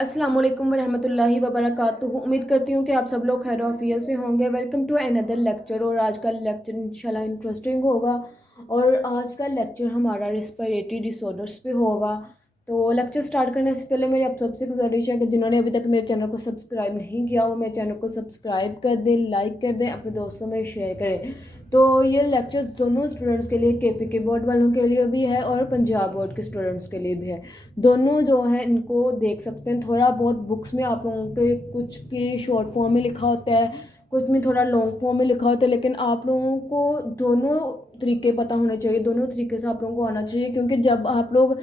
अस्सलाम वालेकुम रहमतुल्लाहि व बरकातुहू। उम्मीद करती हूँ कि आप सब लोग खैर आफियत से होंगे। Welcome to another lecture. और आज का लेक्चर इंशाल्लाह इंटरेस्टिंग होगा। और आज का लेक्चर हमारा रेस्पिरेटरी डिसऑर्डर्स पे होगा। तो लेक्चर स्टार्ट करने से पहले मेरी आप सबसे गुजारिश है कि जिन्होंने अभी तक मेरे चैनल को सब्सक्राइब नहीं किया वो मेरे चैनल को सब्सक्राइब कर दें, लाइक कर दें, अपने दोस्तों में शेयर करें। तो ये लेक्चर्स दोनों स्टूडेंट्स के लिए, केपीके बोर्ड वालों के लिए भी है और पंजाब बोर्ड के स्टूडेंट्स के लिए भी है। दोनों जो है इनको देख सकते हैं। थोड़ा बहुत बुक्स में आप लोगों के कुछ की शॉर्ट फॉर्म में लिखा होता है, कुछ में थोड़ा लॉन्ग फॉर्म में लिखा होता है, लेकिन आप लोगों को दोनों तरीके पता होने चाहिए। दोनों तरीके से आप लोगों को आना चाहिए, क्योंकि जब आप लोग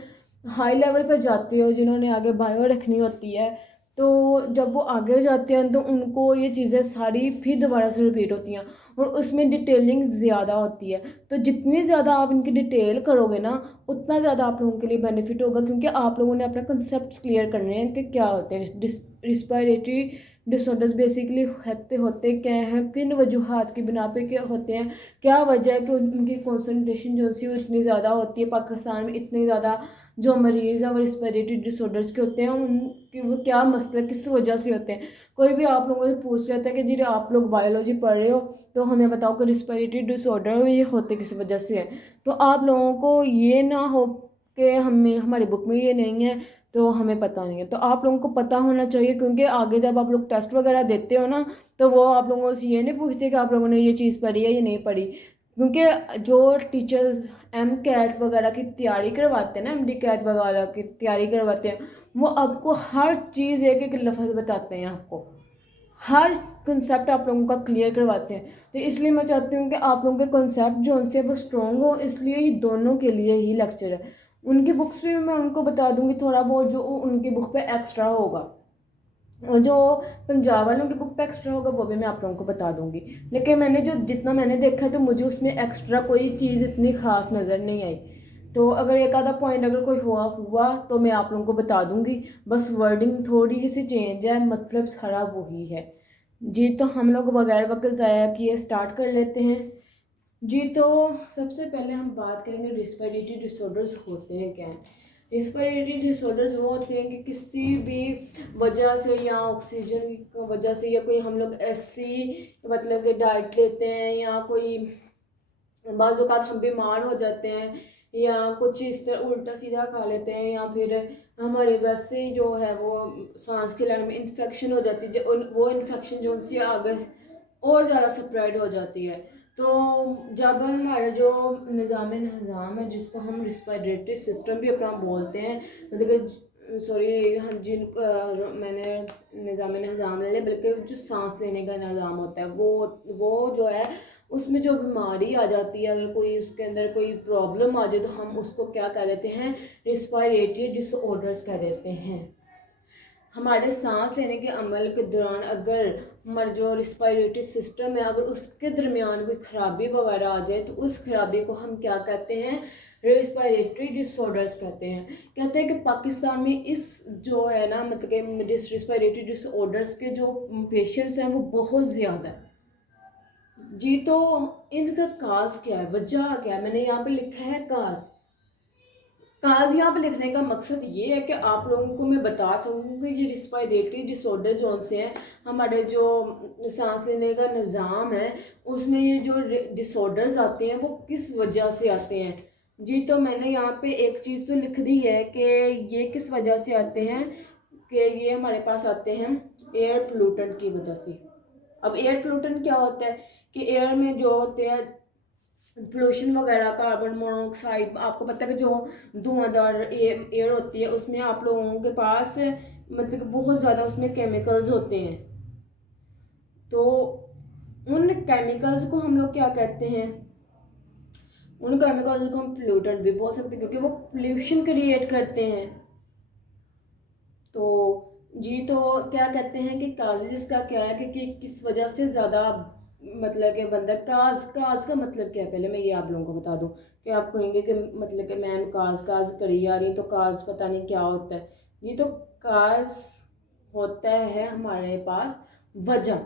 हाई लेवल पर जाते हो, जिन्होंने आगे बायो रखनी होती है, तो जब वो आगे जाते हैं तो उनको ये चीज़ें सारी फिर दोबारा से रिपीट होती हैं और उसमें डिटेलिंग ज़्यादा होती है। तो जितनी ज़्यादा आप इनकी डिटेल करोगे ना, उतना ज़्यादा आप लोगों के लिए बेनिफिट होगा, क्योंकि आप लोगों ने अपने कंसेप्ट क्लियर करने हैं कि क्या होते हैं रिस्पायरेटरी डिसऑर्डर्स। बेसिकली होते क्या हैं, किन वजूहात की बिना पे क्या होते हैं, क्या वजह है कि उनकी कॉन्सेंट्रेशन जो सी वो इतनी ज़्यादा होती है। पाकिस्तान में इतनी ज़्यादा जो मरीज़ हैं वो रिस्पायरेटरी डिसऑर्डर्स के होते हैं, उनकी वो क्या मसला किस वजह से होते हैं। कोई भी आप लोगों से पूछ लेता है कि जी आप लोग बायोलॉजी पढ़ रहे हो तो हमें बताओ कि रिस्पायरेटरी डिसऑर्डर ये होते किस वजह से है। तो आप लोगों को ये ना हो कि हमें हमारी बुक में ये नहीं है तो हमें पता नहीं है। तो आप लोगों को पता होना चाहिए, क्योंकि आगे जब आप लोग टेस्ट वगैरह देते हो ना, तो वो आप लोगों से ये नहीं पूछते कि आप लोगों ने ये चीज़ पढ़ी है या नहीं पढ़ी। क्योंकि जो टीचर्स एम कैट वगैरह की तैयारी करवाते हैं ना, एम डी कैट वगैरह की तैयारी करवाते हैं, वो आपको हर चीज़ एक एक लफ्ज़ बताते हैं, आपको हर कंसेप्ट आप लोगों का क्लियर करवाते हैं। तो इसलिए मैं चाहती हूँ कि आप लोगों के कंसेप्ट जो उनसे वो स्ट्रॉन्ग हो, इसलिए ये दोनों के लिए ही लेक्चर है। उनकी बुक्स भी मैं उनको बता दूंगी थोड़ा बहुत जो उनकी बुक पे एक्स्ट्रा होगा, और जो पंजाब वालों की बुक पे एक्स्ट्रा होगा वो भी मैं आप लोगों को बता दूंगी। लेकिन मैंने जो जितना मैंने देखा तो मुझे उसमें एक्स्ट्रा कोई चीज़ इतनी ख़ास नज़र नहीं आई। तो अगर एक आधा पॉइंट अगर कोई हुआ हुआ तो मैं आप लोगों को बता दूंगी। बस वर्डिंग थोड़ी सी चेंज है, मतलब सारा वही है। जी तो हम लोग बगैर वक्त ज़ाया किए स्टार्ट कर लेते हैं। जी तो सबसे पहले हम बात करेंगे रिस्पिरेटरी डिसऑर्डर्स होते हैं क्या हैं। रिस्पिरेटरी डिसऑर्डर्स वो होते हैं कि किसी भी वजह से, या ऑक्सीजन की वजह से, या कोई हम लोग ऐसी मतलब कि डाइट लेते हैं, या कोई बाज़ औक़ात हम बीमार हो जाते हैं, या कुछ इस तरह उल्टा सीधा खा लेते हैं, या फिर हमारे वैसे ही जो है वो सांस की लाइन में इन्फेक्शन हो जाती है, वो इन्फेक्शन जो उनसे आगे और ज़्यादा स्प्रेड हो जाती है। तो जब हमारा जो निज़ाम निज़ाम है, जिसको हम रिस्पिरेटरी सिस्टम भी अपना बोलते हैं, मतलब सॉरी हम मैंने निज़ाम निज़ाम ले लिया, बल्कि जो सांस लेने का निज़ाम होता है वो जो है उसमें जो बीमारी आ जाती है, अगर कोई उसके अंदर कोई प्रॉब्लम आ जाए तो हम उसको क्या कह देते हैं, रिस्पिरेटरी डिसऑर्डर्स कह देते हैं। हमारे सांस लेने के अमल के दौरान अगर हमारा जो रिस्पिरेटरी सिस्टम है, अगर उसके दरमियान कोई खराबी वगैरह आ जाए तो उस खराबी को हम क्या कहते हैं, रिस्पिरेटरी डिसऑर्डर्स कहते हैं। कहते हैं कि पाकिस्तान में इस जो है ना, मतलब कि रिस्पिरेटरी डिसऑर्डर्स के जो पेशेंट्स हैं वो बहुत ज़्यादा है। जी तो इनका काज क्या है, वजह क्या है, मैंने यहाँ पे लिखा है काज। काज यहाँ पे लिखने का मकसद ये है कि आप लोगों को मैं बता सकूँ कि ये रिस्पिरेटरी डिसऑर्डर जो से हैं, हमारे जो सांस लेने का निज़ाम है उसमें ये जो डिसऑर्डर्स आते हैं वो किस वजह से आते हैं। जी तो मैंने यहाँ पे एक चीज़ तो लिख दी है कि ये किस वजह से आते हैं, कि ये हमारे पास आते हैं एयर पोल्यूटेंट की वजह से। अब एयर पोल्यूटेंट क्या होता है कि एयर में जो होते हैं पोल्यूशन वगैरह, कार्बन मोनोऑक्साइड, आपको पता है कि जो धुआंधार एयर होती है उसमें आप लोगों के पास मतलब कि बहुत ज़्यादा उसमें केमिकल्स होते हैं। तो उन केमिकल्स को हम लोग क्या कहते हैं, उन केमिकल्स को हम पोल्यूटेंट भी बोल सकते हैं, क्योंकि वो पोल्यूशन क्रिएट करते हैं। तो जी तो क्या कहते हैं कि काजेस का क्या है कि किस वजह से ज़्यादा, मतलब कि बंदा काज काज का मतलब क्या है, पहले मैं ये आप लोगों को बता दूं कि आप कहेंगे कि मतलब कि मैम काज काज करी जा रही तो काज पता नहीं क्या होता है। ये तो काज होता है हमारे पास वजह।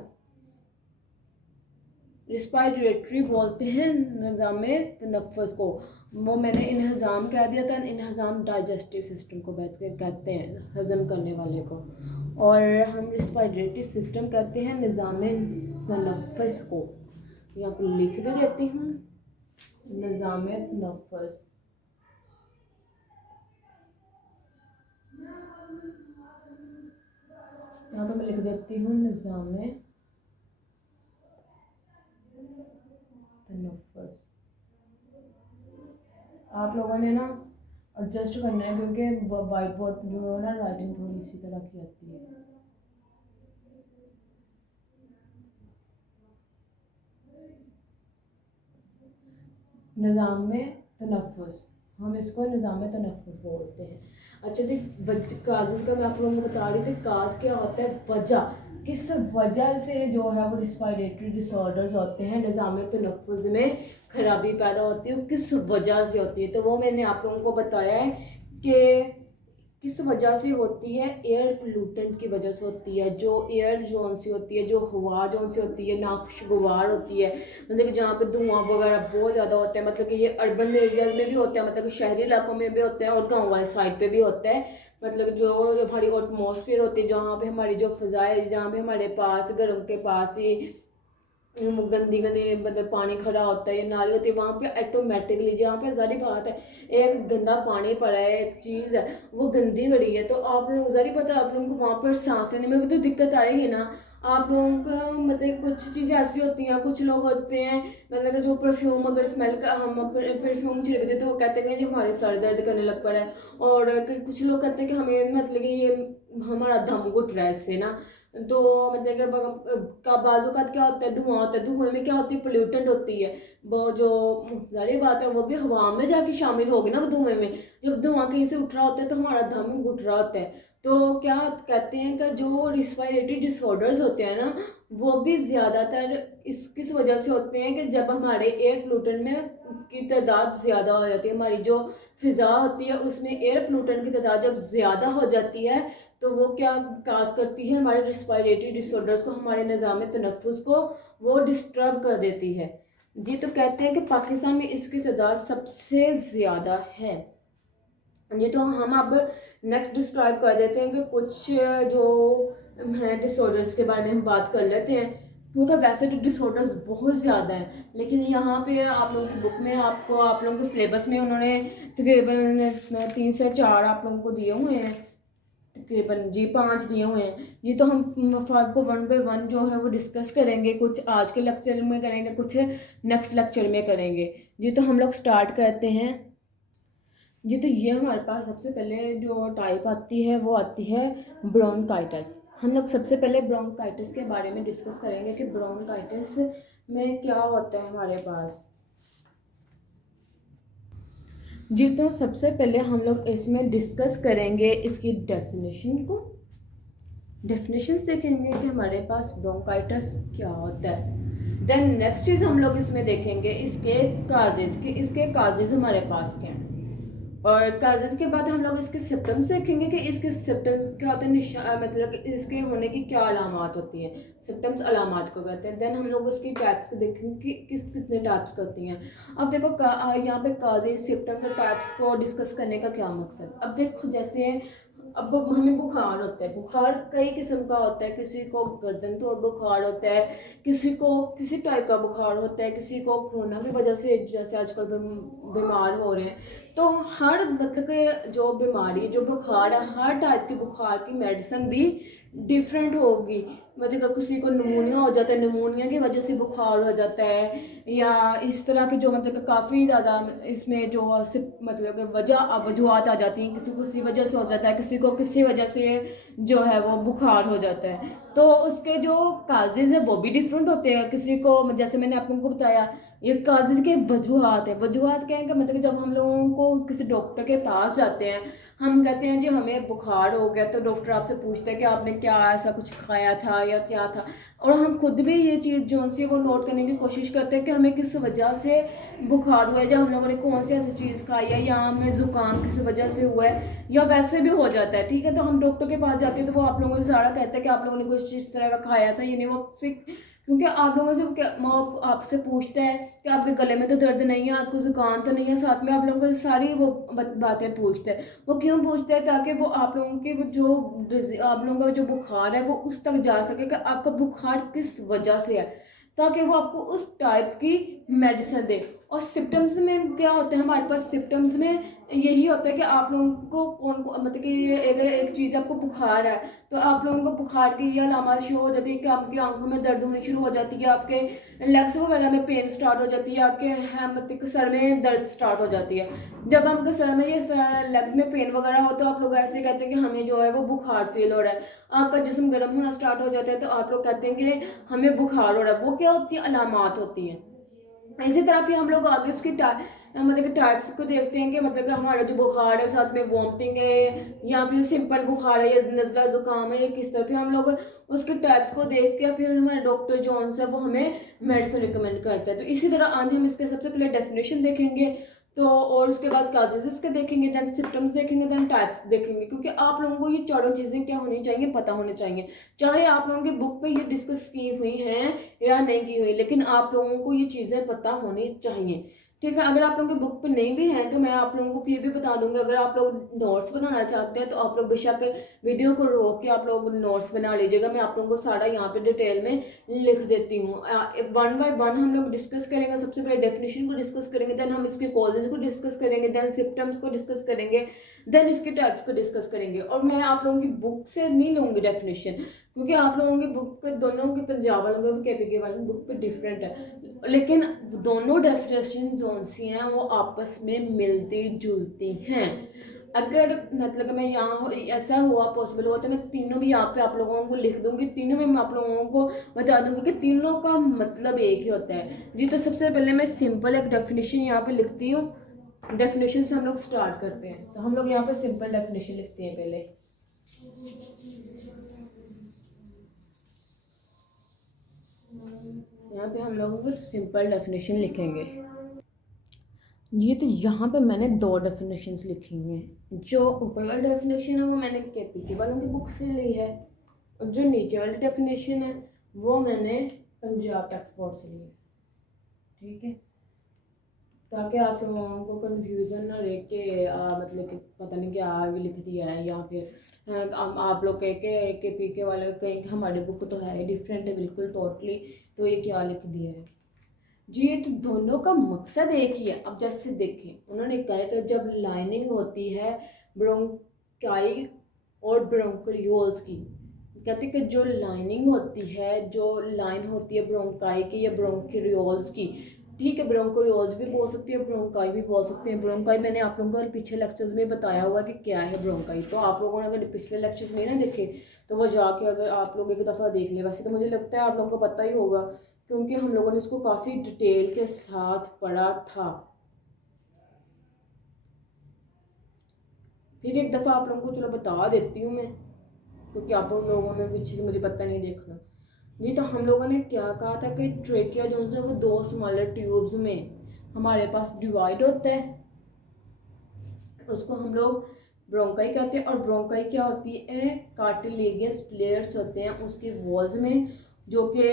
रिस्पायरेटरी बोलते हैं निज़ाम तनफ़्फ़ुस को। वो मैंने इन्हज़ाम कह दिया था, इन्हज़ाम डाइजेस्टिव सिस्टम को कहते हैं, हज़म करने वाले को, और हम रिस्पायरेटरी सिस्टम कहते हैं निज़ाम तनफ़्फ़ुस को। यहाँ पर लिख भी देती हूँ निज़ाम तनफ़्फ़ुस। यहाँ पर मैं लिख देती हूँ निज़ाम तनफ़्फ़ुस। आप लोगों ने ना एडजस्ट करना है क्योंकि वाइट बोर्ड जो है ना राइटिंग थोड़ी इसी तरह की आती है। निज़ाम तनफ़्फ़ुस, हम इसको निज़ाम तनफ़्फ़ुस बोलते हैं। अच्छा जी, काज़ का मैं आप लोगों को बता रही थी, काज़ क्या होता है, वजह, किस वजह से जो है वो रिस्पायरेटरी डिसऑर्डर्स होते हैं, निज़ाम तनफ़्फ़ुस में खराबी पैदा होती है, किस वजह से होती है। तो वो मैंने आप लोगों को बताया है कि किस वजह से होती है, एयर पोल्यूटेंट की वजह से होती है। जो एयर जोन सी होती है, जो हवा जोन सी होती है, नाखुशगवार होती है, मतलब कि जहाँ पे धुआं वगैरह बहुत ज़्यादा होता है, मतलब कि ये अर्बन एरियाज़ में भी होता है, मतलब कि शहरी इलाकों में भी होता है और गाँव वाली साइड पे भी होता है। मतलब जो हमारी एटमॉस्फेयर होती है, जहाँ पे हमारी जो फ़ज़ा है, जहाँ पे हमारे पास घरों के पास ही गंदी गंदी मतलब पानी खड़ा होता है या नाली होती है, वहाँ पे ऑटोमेटिकली, जहाँ पे सारी बात है, एक गंदा पानी पड़ा है, एक चीज़ है वो गंदी पड़ी है, तो आप लोग सारी पता है, आप लोगों को वहाँ पर सांस लेने में भी तो दिक्कत आएगी ना। आप लोगों का मतलब कुछ चीज़ें ऐसी होती हैं, कुछ लोग होते हैं मतलब जो परफ्यूम अगर स्मेल का हम परफ्यूम छिड़क देते तो वो कहते हैं कि हमारे सर दर्द करने लग पड़ा है, और कुछ लोग कहते हैं कि हमें मतलब कि ये हमारा दम घुट रहा है इससे ना। तो मतलब का बाजू का क्या होता है, धुआं होता है, धुएं में क्या होती है, पोल्यूटेंट होती है वो, जो जारी बात है वो भी हवा में जाके शामिल होगी ना वो धुएं में। जब धुआं कहीं से उठ रहा होता है तो हमारा दम घुट रहा होता है। तो क्या कहते हैं कि जो रिस्पायरेटरी डिसऑर्डर्स होते हैं ना, वो भी ज़्यादातर किस वजह से होते हैं कि जब हमारे एयर पोल्यूटेंट में की तादाद ज़्यादा हो जाती है, हमारी जो फिज़ा होती है उसमें एयर पोल्यूटेंट की तादाद जब ज़्यादा हो जाती है तो वो क्या काज करती है, हमारे रिस्पायरेटरी डिसऑर्डर्स को, हमारे निज़ाम तनफ़्फ़ुस को वो डिस्टर्ब कर देती है जी। तो कहते हैं कि पाकिस्तान में इसकी तादाद सबसे ज़्यादा है जी। तो हम अब नेक्स्ट डिस्क्राइब कर देते हैं कि कुछ जो हैं डिसऑर्डर्स के बारे में हम बात कर लेते हैं, क्योंकि वैसे तो डिसऑर्डर्स बहुत ज़्यादा हैं, लेकिन यहाँ पे आप लोगों की बुक में आपको, आप लोगों के सिलेबस में उन्होंने तकरीबन 3 से 4 आप लोगों को दिए हुए हैं, तकरीबन जी 5 दिए हुए हैं जी। तो हम को 1 बाय 1 जो है वो डिस्कस करेंगे, कुछ आज के लेक्चर में करेंगे, कुछ नेक्स्ट लेक्चर में करेंगे जी। तो हम लोग स्टार्ट करते हैं जी। तो ये हमारे पास सबसे पहले जो टाइप आती है वो आती है ब्रोंकाइटिस। हम लोग सबसे पहले ब्रोंकाइटिस के बारे में डिस्कस करेंगे कि ब्रोंकाइटिस में क्या होता है हमारे पास जी। तो सबसे पहले हम लोग इसमें डिस्कस करेंगे इसकी डेफिनेशन को, डेफिनेशन देखेंगे कि हमारे पास ब्रोंकाइटिस क्या होता है। देन नेक्स्ट चीज़ हम लोग इसमें देखेंगे इसके काजेज, कि इसके काजेज हमारे पास क्या हैं, और काजेज के बाद हम लोग इसके सिम्टम्स देखेंगे कि इसके सिम्टम्स क्या होते हैं, मतलब इसके होने की क्या अलामात होती हैं, सिम्टम्स अलामात को कहते हैं। देन हम लोग उसकी टाइप्स को देखेंगे कि कितने टाइप्स का होती हैं। अब देखो यहाँ पे काजेज, सिम्टम्स और टाइप्स को डिस्कस करने का क्या मकसद। अब देखो जैसे अब हमें बुखार होता है, बुखार कई किस्म का होता है, किसी को गर्दन तोड़ बुखार होता है, किसी को किसी टाइप का बुखार होता है, किसी को कोरोना की वजह से जैसे आजकल बीमार हो रहे हैं। तो हर मतलब कि जो बीमारी, जो बुखार है, हर टाइप की बुखार की मेडिसिन भी डिफरेंट होगी। मतलब किसी को नमूनिया हो जाता है, नमूनिया की वजह से बुखार हो जाता है, या इस तरह की जो मतलब काफ़ी ज़्यादा इसमें जो मतलब वजूहत आ जाती हैं, किसी को किसी वजह से हो जाता है, किसी को किसी वजह से जो है वो बुखार हो जाता है। तो उसके जो काजेज़ है वो भी डिफरेंट होते हैं। किसी को जैसे मैंने आप लोगों को बताया ये काजेज़ के वजूहत है। वजूहत क्या है कि मतलब जब हम लोगों को किसी डॉक्टर के पास जाते हैं, हम कहते हैं जी हमें बुखार हो गया, तो डॉक्टर आपसे पूछता है कि आपने क्या ऐसा कुछ खाया था या क्या था, और हम खुद भी ये चीज़ जो सी वो नोट करने की कोशिश करते हैं कि हमें किस वजह से बुखार हुआ है, या हम लोगों ने कौन सी ऐसी चीज़ खाई है, या हमें ज़ुकाम किस वजह से हुआ है, या वैसे भी हो जाता है। ठीक है, तो हम डॉक्टर के पास जाते हैं तो वो आप लोगों से सारा कहता है कि आप लोगों ने कुछ इस तरह का खाया था, यानी वो क्योंकि आप लोगों से माँ आपसे पूछता है कि आपके गले में तो दर्द नहीं है, आपको जुकाम तो नहीं है, साथ में आप लोगों को सारी वो बातें पूछता है। वो क्यों पूछता है? ताकि वो आप लोगों के वो जो आप लोगों का जो बुखार है वो उस तक जा सके कि आपका बुखार किस वजह से है, ताकि वो आपको उस टाइप की मेडिसिन दे। और सिम्टम्स में क्या होता है हमारे पास? सिम्टम्स में यही होता है कि आप लोगों को मतलब कि अगर एक चीज़ आपको बुखार है तो आप लोगों को बुखार की ये अलामत शो हो जाती है कि आपकी आंखों में दर्द होनी शुरू हो जाती है, आपके लेग्स वगैरह में पेन स्टार्ट हो जाती है, आपके मतलब कि सर में दर्द स्टार्ट हो जाती है। जब आपके सर में ये लेग्स में पेन वगैरह हो तो आप लोग ऐसे कहते हैं कि हमें जो है वो बुखार फील हो रहा है। आपका जिस्म गर्म होना स्टार्ट हो जाता है तो आप लोग कहते हैं कि हमें बुखार हो रहा है। वो क्या होती है? अलामत होती है। इसी तरह भी हम लोग आगे उसकी मतलब कि टाइप्स को देखते हैं कि मतलब कि हमारा जो बुखार है साथ में वॉमिटिंग है या फिर सिंपल बुखार है या नज़ला जुकाम है या किस तरह, फिर हम लोग उसके टाइप्स को देख के फिर हमारे डॉक्टर जॉन्स है वो हमें मेडिसिन रिकमेंड करता है। तो इसी तरह आज हम इसके सबसे पहले डेफिनेशन देखेंगे, तो और उसके बाद काजेज इसके देखेंगे, देन सिम्टम्स देखेंगे, देन टाइप्स देखेंगे। क्योंकि आप लोगों को ये चारों चीज़ें क्या होनी चाहिए? पता होनी चाहिए। चाहे आप लोगों की बुक पे ये डिस्कस की हुई हैं या नहीं की हुई, लेकिन आप लोगों को ये चीज़ें पता होनी चाहिए। ठीक है, अगर आप लोगों की बुक पे नहीं भी हैं तो मैं आप लोगों को फिर भी बता दूंगी। अगर आप लोग नोट्स बनाना चाहते हैं तो आप लोग बेशक वीडियो को रोक के आप लोग नोट्स बना लीजिएगा। मैं आप लोगों को सारा यहाँ पे डिटेल में लिख देती हूँ। वन बाय वन हम लोग डिस्कस करेंगे। सबसे पहले डेफिनेशन को डिस्कस करेंगे, देन हम इसके कॉजेज को डिस्कस करेंगे, देन सिम्टम्स को डिस्कस करेंगे, देन इसके टाइप्स को डिस्कस करेंगे। और मैं आप लोगों की बुक से नहीं लूँगी डेफिनेशन, क्योंकि आप लोगों की बुक पे दोनों के पंजाब वालों के केपीके वालों की बुक पे डिफरेंट है, लेकिन दोनों डेफिनेशन जोन सी हैं वो आपस में मिलती जुलती हैं। अगर मतलब मैं यहाँ ऐसा हुआ पॉसिबल हुआ तो मैं तीनों भी यहाँ पे आप लोगों को लिख दूंगी, तीनों में मैं आप लोगों को बता दूंगी कि तीनों का मतलब एक ही होता है जी। तो सबसे पहले मैं सिंपल एक डेफिनेशन यहाँ पे लिखती हूँ। डेफिनेशन से हम लोग स्टार्ट करते हैं। तो हम लोग यहाँ पे सिंपल डेफिनेशन लिखते हैं पहले। यहाँ पे हम लोग फिर सिंपल डेफिनेशन लिखेंगे जी। तो यहाँ पे मैंने दो डेफिनेशंस लिखी हुई हैं। जो ऊपर वाली डेफिनेशन है वो मैंने केपीके वालों की बुक से ली है, और जो नीचे वाली डेफिनेशन है वो मैंने पंजाब एक्सपोर्ट से ली है। ठीक है, ताकि आप लोगों को कन्फ्यूज़न ना रहे कि मतलब कि पता नहीं क्या आगे लिख दिया है, या फिर आप लोग कह के केपीके वाले कहें कि हमारी बुक तो है डिफरेंट है बिल्कुल टोटली, तो ये क्या लिख दिया है जी। ये तो दोनों का मकसद एक ही है। अब जैसे देखें, उन्होंने कहा कि जब लाइनिंग होती है ब्रोंकाई और ब्रोंक्रियोल्स की, कहते हैं कि जो लाइनिंग होती है, जो लाइन होती है ब्रोंकाई की या ब्रोंक्रियोल्स की, ठीक है, ब्रोंक्रियोल्स भी बोल सकती है, ब्रोंकाई भी बोल सकते हैं। ब्रोंकाई मैंने आप लोगों को पिछले लेक्चर्स में बताया हुआ कि क्या है ब्रोंकाई। तो आप लोगों ने अगर पिछले लेक्चर्स नहीं ना देखे तो वह जाके अगर आप लोग एक दफ़ा देख ले। वैसे तो मुझे लगता है आप लोगों को पता ही होगा, क्योंकि हम लोगों ने इसको काफ़ी डिटेल के साथ पढ़ा था। फिर एक दफ़ा आप लोगों को चलो बता देती हूँ मैं, क्योंकि आप लोगों ने पीछे से मुझे पता नहीं देखना जी। तो हम लोगों ने क्या कहा था कि ट्रेकिया जो है वो दो स्मॉलर ट्यूब्स में हमारे पास डिवाइड होता है, उसको हम लोग ब्रोंकाई कहते हैं। और ब्रोंकाई क्या होती है? कार्टिलेजियस प्लेयर्स होते हैं उसकी वॉल्स में, जो कि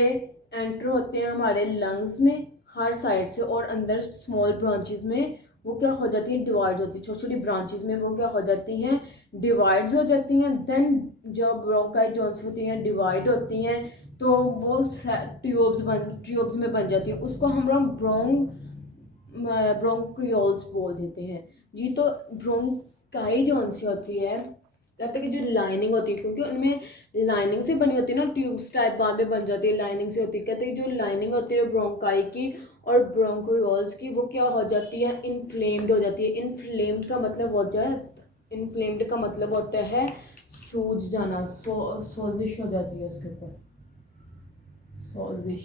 एंटर होते हैं हमारे लंग्स में हर साइड से, और अंदर स्मॉल ब्रांचेस में वो क्या हो जाती है? डिवाइड होती है। छोटी छोटी ब्रांचेस में वो क्या हो जाती हैं? डिवाइड्स हो जाती हैं। देन जब ब्रोंकाई जोन्स होती हैं डिवाइड होती हैं तो वो ट्यूब्स में बन जाती है। उसको हम लोग ब्रोंक्रियोल्स बोल देते हैं जी। तो ब्रोंकाई जोन सी होती है, कहते हैं कि जो लाइनिंग होती है, क्योंकि उनमें लाइनिंग से बनी होती है ना, ट्यूब्स टाइप बाद में बन जाती है, लाइनिंग से होती है। कहते हैं जो लाइनिंग होती है ब्रोंकाई की और ब्रोंक्रियोल्स की वो क्या हो जाती है? इन्फ्लेम्ड हो जाती है। इन्फ्लेम्ड का मतलब हो जाए, इन्फ्लेम्ड का मतलब होता है सूज जाना, सोजिश हो जाती है उसके ऊपर, सोजिश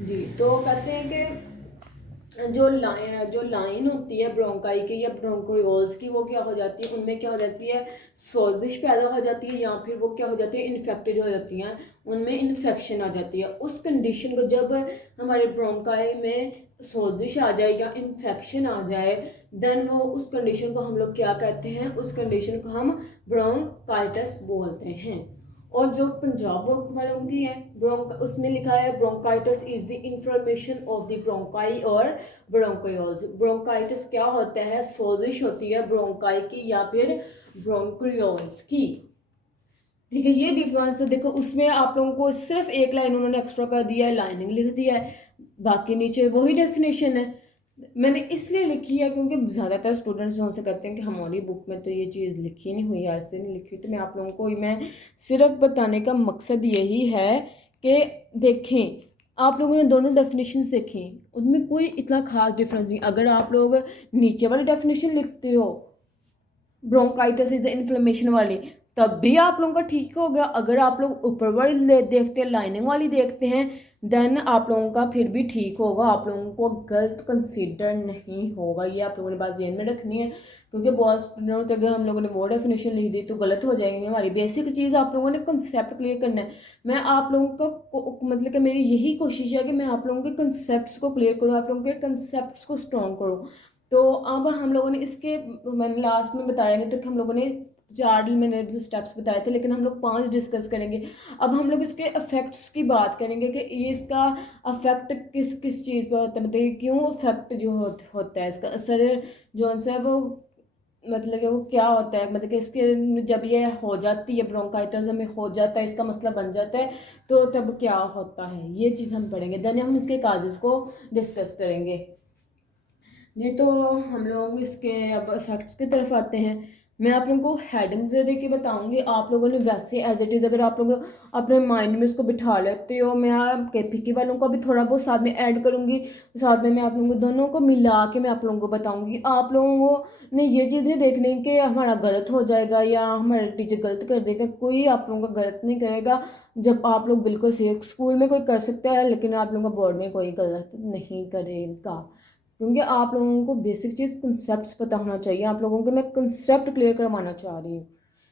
जी। तो कहते हैं कि जो लाइन होती है ब्रोंकाई की या ब्रोंक्रियोल्स की वो क्या हो जाती है? उनमें क्या हो जाती है? सोजिश पैदा हो जाती है, या फिर वो क्या हो जाती है? इन्फेक्टेड हो जाती हैं, उनमें इन्फेक्शन आ जाती है। उस कंडीशन को जब हमारे ब्रोंकाई में सोजिश आ जाए या इन्फेक्शन आ जाए, देन वो उस कंडीशन को हम लोग क्या कहते हैं? उस कंडीशन को हम ब्रोंकाइटिस बोलते हैं। और जो पंजाब बुक वालों की है उसमें लिखा है bronchitis is the inflammation of the bronchi और ब्रोंक्रियोल्स। ब्रोंकाइटिस क्या होता है, सोजिश होती है ब्रोंकाई की या फिर ब्रोंक्रियोल्स की। ठीक है, ये डिफरेंस देखो, उसमें आप लोगों को सिर्फ एक लाइन उन्होंने एक्स्ट्रा कर दिया है, लाइनिंग लिख दिया है, बाकी नीचे वही डेफिनेशन है। मैंने इसलिए लिखी है क्योंकि ज़्यादातर स्टूडेंट्स जो से कहते हैं कि हमारी बुक में तो ये चीज़ लिखी नहीं हुई है, ऐसे नहीं लिखी। तो मैं आप लोगों को मैं सिर्फ बताने का मकसद यही है कि देखें, आप लोगों ने दोनों डेफिनेशंस देखें, उनमें कोई इतना खास डिफरेंस नहीं। अगर आप लोग नीचे वाली डेफिनेशन लिखते हो ब्रोंकाइटिस इज द इन्फ्लेमेशन वाली, तब भी आप लोगों का ठीक हो गया। अगर आप लोग ऊपर वाली देखते हैं, लाइनिंग वाली देखते हैं, देन आप लोगों का फिर भी ठीक होगा, आप लोगों को गलत कंसीडर नहीं होगा। ये आप लोगों ने बात ध्यान में रखनी है, क्योंकि बहुत स्टूडेंट अगर हम लोगों ने वो डेफिनेशन लिख दी तो गलत हो जाएंगे। हमारी बेसिक चीज़ आप लोगों ने कंसेप्ट क्लियर करना है। मैं आप लोगों को मतलब कि मेरी यही कोशिश है कि मैं आप लोगों के कंसेप्ट को क्लियर करूँ, आप लोगों के कंसेप्ट को स्ट्रॉन्ग करूँ। तो अब हम लोगों ने इसके, मैंने लास्ट में बताया नहीं तो कि हम लोगों ने 4 मैंने स्टेप्स बताए थे, लेकिन हम लोग 5 डिस्कस करेंगे। अब हम लोग इसके इफ़ेक्ट्स की बात करेंगे कि ये इसका अफेक्ट किस किस चीज़ पर होता है, मतलब क्यों अफेक्ट जो होता है, इसका असर जो है वो मतलब कि वो क्या होता है, मतलब कि इसके जब ये हो जाती है ब्रोंकाइटिस हमें हो जाता है, इसका मसला बन जाता है, तो तब क्या होता है, ये चीज़ हम पढ़ेंगे। देन हम इसके काजेज़ को डिस्कस करेंगे। जी, तो हम लोग इसके अब इफ़ेक्ट्स की तरफ आते हैं। मैं आप लोगों को हेडिंग दे दे के बताऊंगी, आप लोगों ने वैसे एज इट इज़ अगर आप लोग अपने माइंड में इसको बिठा लेते हो, मैं के पी के वालों को भी थोड़ा बहुत साथ में ऐड करूंगी, साथ में मैं आप लोगों को दोनों को मिला के मैं आप लोगों को बताऊंगी। आप लोगों को ने ये चीज़ नहीं देखनी कि हमारा गलत हो जाएगा या हमारा टीचर गलत कर देगा, कोई आप लोगों का गलत नहीं करेगा। जब आप लोग बिल्कुल सही, स्कूल में कोई कर सकता है लेकिन आप लोगों का बोर्ड में कोई गलत नहीं करेगा, क्योंकि आप लोगों को बेसिक चीज़ कंसेप्ट पता होना चाहिए। आप लोगों को मैं कंसेप्ट क्लियर करवाना चाह रही हूँ।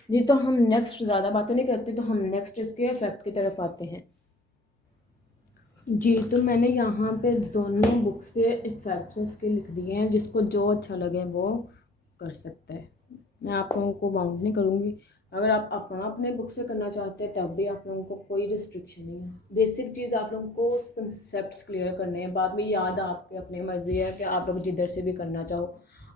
जी, तो हम नेक्स्ट ज़्यादा बातें नहीं करते, तो हम नेक्स्ट इसके इफेक्ट की तरफ आते हैं। जी, तो मैंने यहाँ पे दोनों बुक से इफेक्ट्स इसके लिख दिए हैं, जिसको जो अच्छा लगे वो कर सकता है। मैं आप लोगों को बाउंड नहीं करूँगी। अगर आप अपने बुक से करना चाहते हैं तब भी आप लोगों को कोई रिस्ट्रिक्शन नहीं है। बेसिक चीज़ आप लोगों को कंसेप्ट क्लियर करने हैं, बाद में याद आपके अपनी मर्जी है कि आप लोग जिधर से भी करना चाहो,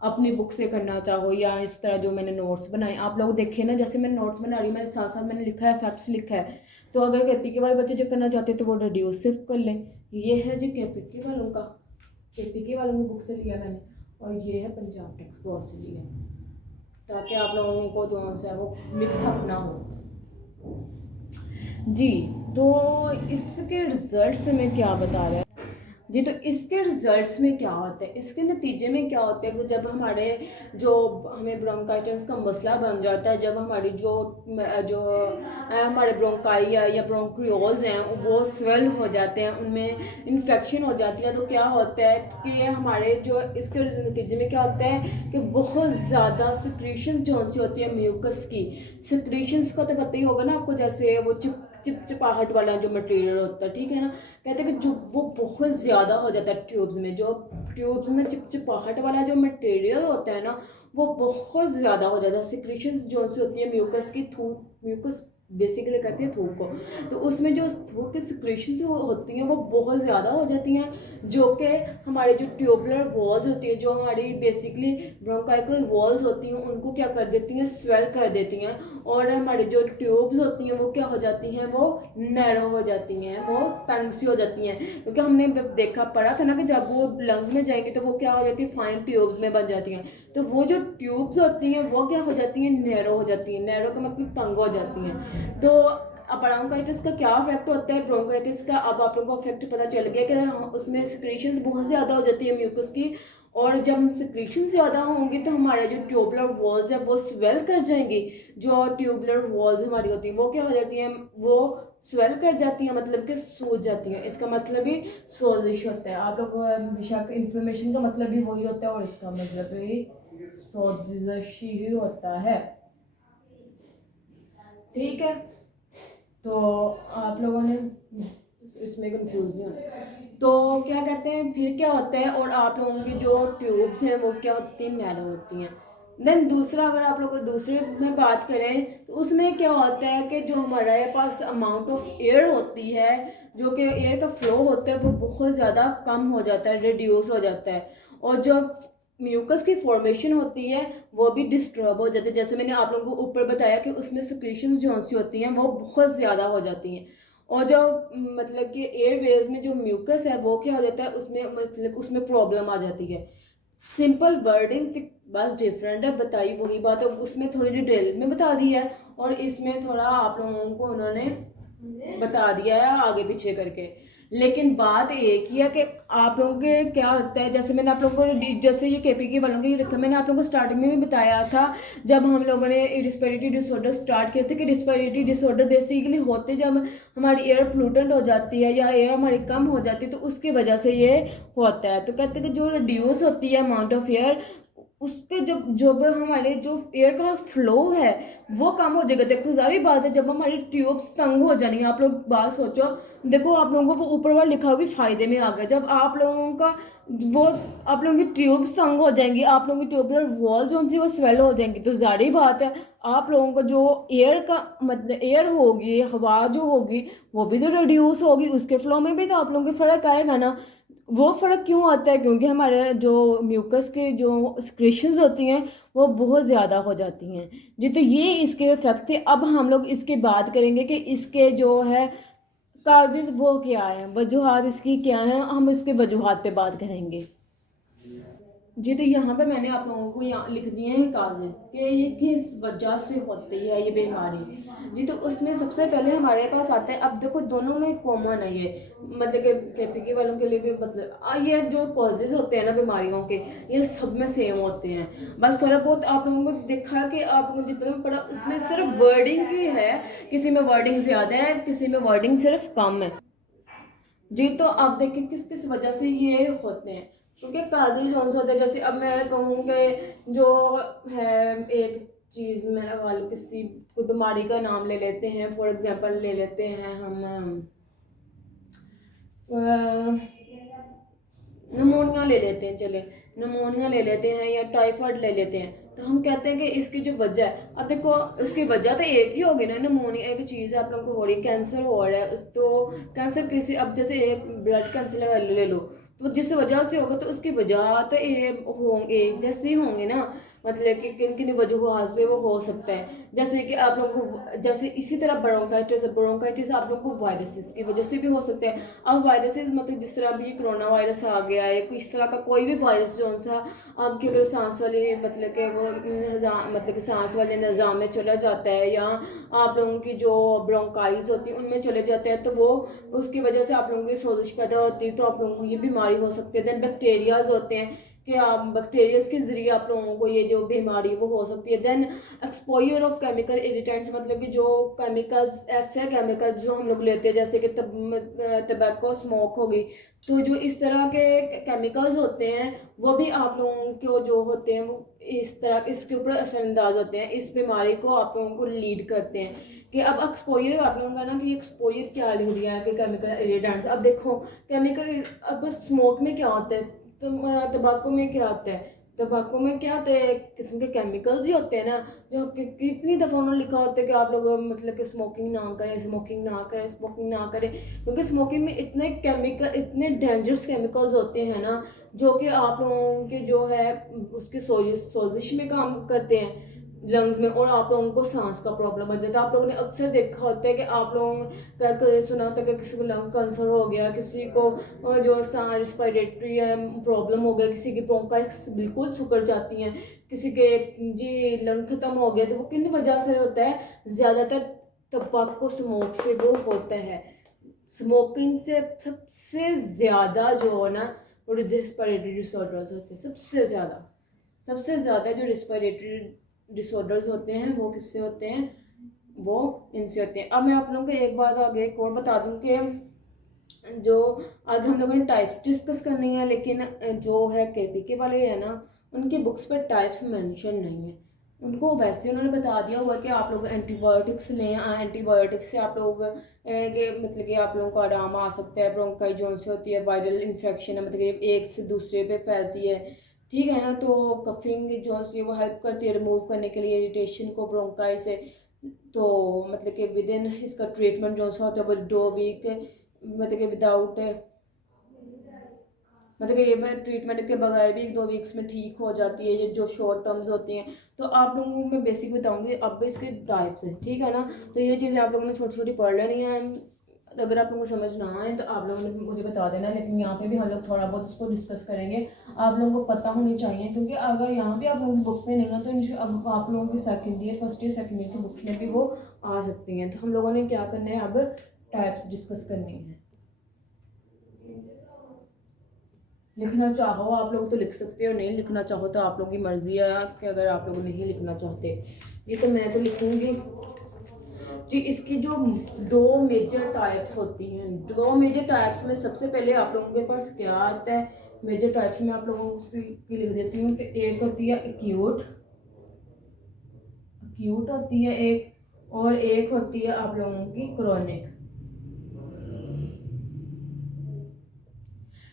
अपनी बुक से करना चाहो या इस तरह जो मैंने नोट्स बनाए आप लोग देखे ना, जैसे मैं नोट्स बना रही हूँ मेरे साथ साथ मैंने लिखा है, फैक्ट्स लिखा है। तो अगर केपीके वाले बच्चे जो करना चाहते हैं तो वो रिड्यूस सिर्फ कर लें। ये है जी केपीके वालों का, केपीके वालों की बुक से लिया मैंने, और ये है पंजाब टेक्स्ट बोर्ड से लिया, ताकि आप लोगों को जो है वो मिक्सअप ना हो। जी, तो इसके रिजल्ट्स में क्या बता रहे हैं जी, तो इसके रिजल्ट्स में क्या होता है, इसके नतीजे में क्या होता है कि जब हमारे जो हमें ब्रोंकाइटिस का मसला बन जाता है, जब हमारी जो जो हमारे ब्रोंकाई या ब्रोंक्रियोल्स हैं वो स्वेल हो जाते हैं, उनमें इन्फेक्शन हो जाती है, तो क्या होता है कि हमारे जो इसके नतीजे में क्या होता है कि बहुत ज़्यादा सिक्रीशन जो सी होती है म्यूकस की, सिक्रीशंस का तो पता ही होगा ना आपको, जैसे वो चिपचिपाहट वाला जो मटेरियल होता है, ठीक है ना, कहते हैं कि जो वो बहुत ज़्यादा हो जाता है ट्यूब्स में, जो ट्यूब्स में चिपचिपाहट वाला जो मटेरियल होता है ना वो बहुत ज़्यादा हो जाता है। सिक्रीशंस जो सी होती है म्यूकस की, म्यूकस बेसिकली कहते हैं थूक को, तो उसमें जो थूक की सिक्रीशंस होती हैं वो बहुत ज़्यादा हो जाती हैं, जो कि हमारे जो ट्यूबुलर वॉल्स होती है, जो हमारी बेसिकली ब्रोंकाइकल वॉल्स होती हैं उनको क्या कर देती हैं, स्वेल कर देती हैं, और हमारी जो ट्यूब्स होती हैं वो क्या हो जाती हैं, वो नैरो हो जाती हैं, वो तंग सी हो जाती हैं, क्योंकि हमने देखा पढ़ा था ना कि जब वो लंग में जाएंगी तो वो क्या हो जाती है, फाइन ट्यूब्स में बन जाती हैं। तो वो जो ट्यूब्स होती हैं वो क्या हो जाती हैं, नैरो हो जाती हैं। नैरो का मतलब तंग हो जाती हैं। तो ब्रोंकाइटिस का क्या इफेक्ट होता है, ब्रोंकाइटिस का अब आप लोगों को इफेक्ट पता चल गया कि उसमें सिक्रीशंस बहुत ज़्यादा हो जाती है म्यूकस की, और जब सिक्रीशन ज़्यादा होंगी तो हमारा जो ट्यूबुलर वॉल्स है वो स्वेल कर जाएंगी। जो ट्यूबुलर वॉल्स हमारी होती हैं वो क्या हो जाती हैं, वो स्वेल कर जाती हैं, मतलब कि सूज जाती हैं। इसका मतलब ही सोजिश होता है। आप लोग बेशक इन्फ्लेमेशन का मतलब भी वही होता है और इसका मतलब भी सोजिश ही होता है, ठीक है। तो आप लोगों ने इसमें कंफ्यूज नहीं होना। तो क्या कहते हैं, फिर क्या होता है, और आप लोगों की जो ट्यूब्स हैं वो क्या होती हैं, नैरो होती हैं। देन दूसरा, अगर आप लोग दूसरे में बात करें तो उसमें क्या होता है कि जो हमारे पास अमाउंट ऑफ एयर होती है, जो कि एयर का फ्लो होता है, वो बहुत ज़्यादा कम हो जाता है, रिड्यूस हो जाता है। और जो म्यूकस की फॉर्मेशन होती है वो भी डिस्टर्ब हो जाती है। जैसे मैंने आप लोगों को ऊपर बताया कि उसमें सिक्रीशंस जो सी होती हैं वो बहुत ज़्यादा हो जाती हैं। और जो मतलब कि एयरवेज में जो म्यूकस है वो क्या हो जाता है, उसमें मतलब उसमें प्रॉब्लम आ जाती है। सिंपल वर्डिंग बस डिफरेंट है, बताई वही बात है, उसमें थोड़ी डिटेल में बता दी है और इसमें थोड़ा आप लोगों को उन्होंने बता दिया है आगे पीछे करके। लेकिन बात एक ही है कि आप लोगों के क्या होता है, जैसे मैंने आप लोगों को, जैसे ये केपीके वालों की रखा, मैंने आप लोगों को स्टार्टिंग में भी बताया था जब हम लोगों ने रिस्पिरेटरी डिसऑर्डर स्टार्ट किए थे कि रिस्पिरेटरी डिसऑर्डर बेसिकली होते जब हमारी एयर पोल्यूटेंट हो जाती है या एयर हमारी कम हो जाती है तो उसकी वजह से ये होता है। तो कहते हैं कि जो रिड्यूस होती है अमाउंट ऑफ एयर, उसके जब जब हमारे जो एयर का फ्लो है वो कम हो जाएगा। देखो सारी बात है, जब हमारी ट्यूब्स तंग हो जानी है, आप लोग बात सोचो, देखो आप लोगों को वो ऊपर वाला लिखा हुआ भी फायदे में आ गया। जब आप लोगों का वो आप लोगों की ट्यूब्स तंग हो जाएंगी, आप लोगों की ट्यूबुलर वॉल जो सी वो स्वेल हो जाएंगी, तो जारी बात है आप लोगों को जो एयर का मतलब एयर होगी, हवा जो होगी वो भी तो रिड्यूस होगी, उसके फ्लो में भी तो आप लोगों को फर्क आएगा ना। वो फ़र्क क्यों आता है, क्योंकि हमारे जो म्यूकस के जो सिक्रेशंस होती हैं वो बहुत ज़्यादा हो जाती हैं जी। तो ये इसके इफेक्ट थे। अब हम लोग इसकी बात करेंगे कि इसके जो है काजेज वो क्या है, वजूहात इसकी क्या है, हम इसके वजूहात पे बात करेंगे जी। तो यहाँ पे मैंने आप लोगों को यहाँ लिख दिए हैं काजेज कि ये किस वजह से होती है ये बीमारी जी। तो उसमें सबसे पहले हमारे पास आता है, अब देखो दोनों में कॉमन है ये, मतलब कि केपीके वालों के लिए भी, मतलब ये जो कॉजेज होते हैं ना बीमारियों के, ये सब में सेम होते हैं। बस थोड़ा बहुत आप लोगों को देखा कि आप लोगों को जितना भी पढ़ा उसमें सिर्फ वर्डिंग की है, किसी में वर्डिंग ज़्यादा है, किसी में वर्डिंग सिर्फ कम है जी। तो आप देखिए किस किस वजह से ये होते हैं, क्योंकि काजी जोन्स होते हैं। जैसे अब मैं कहूँ कि जो है एक चीज़ मैं लगा लूँ, किसी कोई बीमारी का नाम ले लेते हैं, फॉर एग्जांपल ले लेते हैं हम नमोनिया ले लेते हैं, चले नमोनिया ले लेते हैं या टाइफाइड ले लेते हैं। तो हम कहते हैं कि इसकी जो वजह है, अब देखो उसकी वजह तो एक ही होगी ना, नमोनिया एक चीज़ है आप लोगों को हो रही, कैंसर हो रहा है उस तो कैंसर किसी, अब जैसे एक ब्लड कैंसर ले लो, तो जिस वजह से होगा तो उसकी वजह तो होंगे एक जैसे ही होंगे ना, मतलब कि किन किन वजूहत से वो हो सकता है। जैसे कि आप लोगों को, जैसे इसी तरह ब्रोंकाइटिस आप लोगों को वायरसेस की वजह से भी हो सकता है। अब वायरसेस मतलब जिस तरह अभी कोरोना वायरस आ गया है, इस तरह का कोई भी वायरस जो सा आपके अगर सांस वाले मतलब कि वो मतलब कि सांस वाले निज़ाम में चला जाता है या आप लोगों की जो ब्रोंकाइज होती है उनमें चले जाते हैं, तो वो उसकी वजह से आप लोगों की सोजिश पैदा होती है, तो आप लोगों को ये बीमारी हो सकती है। देन बैक्टीरियाज होते हैं कि आप बैक्टीरियाज के जरिए आप लोगों को ये जो बीमारी वो हो सकती है। Then exposure of chemical irritants, मतलब कि जो केमिकल्स, ऐसे केमिकल्स जो हम लोग लेते हैं जैसे कि टबैको स्मोक होगी, तो जो इस तरह के केमिकल्स होते हैं वो भी आप लोगों को जो होते हैं वो इस तरह इसके ऊपर असरअंदाज होते हैं, इस बीमारी को आप लोगों को लीड करते हैं। कि अब एक्सपोजर आप लोगों का ना कि एक्सपोजर क्या लिख दिया है कि केमिकल इरिटेंट्स। अब देखो केमिकल, अब स्मोक में क्या होता है, तो तंबाकू में क्या होता है, तंबाकू में क्या होता है, किस्म के केमिकल्स ही होते हैं ना, जो कितनी दफ़ा उन्होंने लिखा होता है कि आप लोग मतलब कि स्मोकिंग ना करें, स्मोकिंग ना करें, स्मोकिंग ना करें, क्योंकि स्मोकिंग में इतने केमिकल, इतने डेंजरस केमिकल्स होते हैं ना जो कि आप लोगों के जो है उसकी सोजिश में काम करते हैं लंग्स में, और आप लोगों को सांस का प्रॉब्लम हो जाता है। आप लोगों ने अक्सर देखा होता है कि आप लोगों का सुना होता है कि किसी को लंग कैंसर हो गया, किसी को जो रिस्पिरेटरी प्रॉब्लम हो गया, किसी की ब्रोंकाइटिस बिल्कुल सुकर जाती हैं, किसी के जी लंग खत्म हो गया, तो वो किन वजह से होता है, ज़्यादातर तंबाकू स्मोक से वो होता है। स्मोकिंग से सबसे ज़्यादा जो है ना वो रिस्पिरेटरी डिसऑर्डर्स होते हैं, सबसे ज़्यादा जो रिस्पिरेटरी डिसऑर्डर्स होते हैं वो किससे होते हैं, वो इनसे होते हैं। अब मैं आप लोगों को एक बात आगे एक और बता दूं कि जो आज हम लोगों ने टाइप्स डिस्कस करनी है, लेकिन जो है केपीके वाले है ना उनकी बुक्स पर टाइप्स मेंशन नहीं है। उनको वैसे उन्होंने बता दिया हुआ कि आप लोग एंटीबायोटिक्स लें, एंटीबायोटिक्स से आप लोग मतलब कि आप लोगों को आराम आ सकता है। ब्रोंकाई जो होती है वायरल इन्फेक्शन है, मतलब कि एक से दूसरे पे फैलती है, ठीक है ना। तो कफिंग जो है वो हेल्प करती है रिमूव करने के लिए इरिटेशन को ब्रोंकाई से। तो मतलब कि विद इन इसका ट्रीटमेंट जो सा होता है वो 2 वीक, मतलब कि विदाउट, मतलब कि ये ट्रीटमेंट के बगैर भी 2 वीक्स में ठीक हो जाती है ये जो शॉर्ट टर्म्स होती हैं। तो आप लोगों को मैं बेसिक बताऊंगी अब इसके टाइप्स हैं, ठीक है ना। तो ये चीज़ें आप लोगों ने छोटी छोटी पढ़ लेनी है। तो अगर आप लोगों को समझ ना आए तो आप लोगों ने मुझे बता देना, लेकिन यहाँ पे भी हम लोग थोड़ा बहुत इसको डिस्कस करेंगे। आप लोगों को पता होनी चाहिए, क्योंकि अगर यहाँ पे आप लोगों की बुक में नहीं है तो अब आप लोगों की second year, first year, second year की बुक्स में भी वो आ सकती हैं। तो हम लोगों ने क्या करना है, अब टाइप्स डिस्कस करनी है। लिखना चाहो आप लोग तो लिख सकते हो, नहीं लिखना चाहो तो आप लोगों की मर्जी है कि अगर आप लोग नहीं लिखना चाहते। ये तो मैं तो लिखूंगी जी। इसकी जो 2 मेजर टाइप्स होती हैं, 2 मेजर टाइप्स में सबसे पहले आप लोगों के पास क्या आता है। मेजर टाइप्स में आप लोगों की लिख देती हूँ कि एक होती है एक्यूट, एक्यूट होती है एक, और एक होती है आप लोगों की क्रोनिक।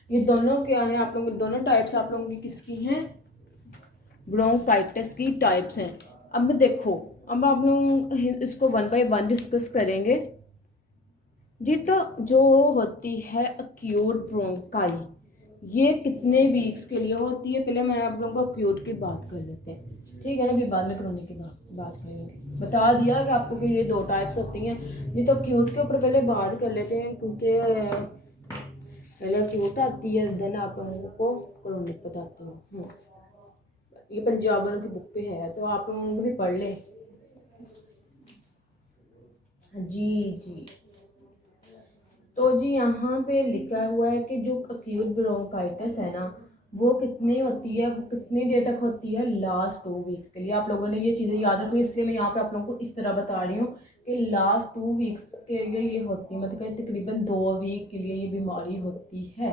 ये दोनों क्या है, आप लोगों दोनों टाइप्स आप लोगों की किसकी हैं, ब्रोंकाइटिस की टाइप्स हैं। अब देखो, अब आप लोग इसको 1 बाय 1 डिस्कस करेंगे जी। तो जो होती है एक्यूट ब्रोंकाई, ये कितने वीक्स के लिए होती है। पहले मैं आप लोगों को एक्यूट की बात कर लेते हैं, ठीक है ना, फिर बाद में क्रोनिक की बात करेंगे। बता दिया कि आपको कि ये 2 टाइप्स होती हैं जी। तो एक्यूट के ऊपर पहले बात कर लेते हैं, क्योंकि पहले एक्यूट आती है, देन आप लोगों को क्रोनिक बताती हूँ। ये पंजाब वालों की बुक पे है, तो आप लोगों को भी पढ़ लें। जी जी। तो जी यहाँ पे लिखा हुआ है कि जो एक्यूट ब्रोंकाइटिस है ना, वो कितनी होती है, कितनी देर तक होती है, लास्ट 2 वीक्स के लिए। आप लोगों ने ये चीज़ें याद रखनी, इसलिए मैं यहाँ पे आप लोगों को इस तरह बता रही हूँ कि लास्ट 2 वीक्स के लिए ये होती है, मतलब कि तकरीबन 2 वीक के लिए ये बीमारी होती है,